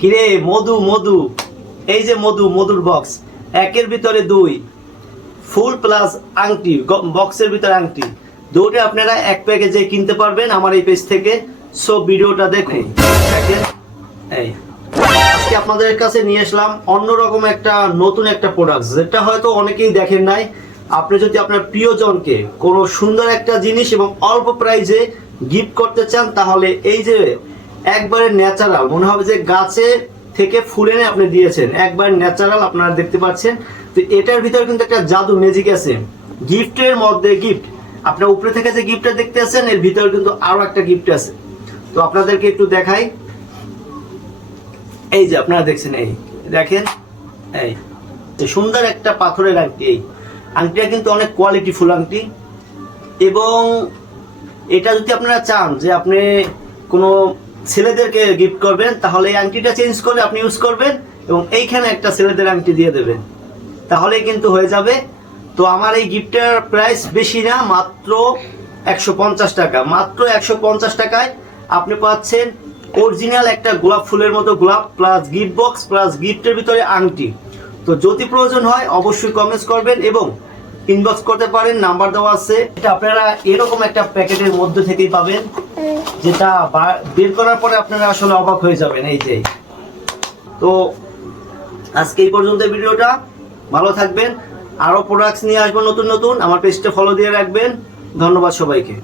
কিরে, মধু মধু। এই যে মধু, মধুর বক্স একের ভিতরে দুই। ফুল প্লাস আংটি বক্সের ভিতরে আংটি। দুটো আপনারা এক প্যাকেজে কিনতে পারবেন আমার এই পেজ থেকে। সো ভিডিওটা দেখুন। এই। আজকে আপনাদের কাছে নিয়ে আসলাম অন্যরকম একটা, নতুন একটা প্রোডাক্ট যেটা হয়তো অনেকেই দেখেন নাই। আপনি যদি আপনার প্রিয়জনকে কোনো সুন্দর একটা জিনিস এবং অল্প প্রাইজে গিফট করতে চান, তাহলে এই যে একবারে ন্যাচারাল। মনে হবে যে গাছে থেকে ফুল এনে আপনি দিয়েছেন। একবার ন্যাচারাল আপনারা দেখতে পাচ্ছেন। তো এটার ভিতরে কিন্তু একটা জাদু ম্যাজিক আছে। গিফটের মধ্যে গিফট আপনার উপরে থেকে যে গিফটটা দেখতে আছেন এর ভিতরে কিন্তু আরও একটা গিফট আছে। তো আপনাদেরকে একটু দেখাই। এই যে আপনারা দেখছেন, এই দেখেন, এই। সুন্দর একটা পাথরের আংটি, এই। আংটিটা কিন্তু অনেক কোয়ালিটি ফুল আংটি। এবং এটা যদি আপনারা চান যে আপনি কোনো ছেলেদেরকে গিফট করবেন, তাহলে এই আংটিটা চেঞ্জ করে আপনি ইউজ করবেন এবং এইখানে একটা ছেলেদের আংটি দিয়ে দেবেন। তাহলেই কিন্তু হয়ে যাবে। তো আমার এই গিফটের প্রাইস বেশি না, মাত্র একশো পঞ্চাশ টাকা। মাত্র একশো পঞ্চাশ টাকায় আপনি পাচ্ছেন অরিজিনাল একটা গোলাপ ফুলের মতো গোলাপ প্লাস গিফট বক্স প্লাস গিফটের ভিতরে আংটি। তো যদি প্রয়োজন হয়, অবশ্যই কমেন্টস করবেন এবং ইনবক্স করতে পারেন নাম্বার দেওয়া আছে। এটা আপনারা এরকম একটা প্যাকেটের মধ্যে থেকেই পাবেন। যেটা বের করার পরে আপনারা আসলে অবাক হয়ে যাবেন, এই যে। তো আজকে এই পর্যন্ত ভিডিওটা। ভালো থাকবেন। আরও প্রোডাক্টস নিয়ে আসব নতুন নতুন। আমার পেজটা ফলো দিয়ে রাখবেন। ধন্যবাদ সবাইকে।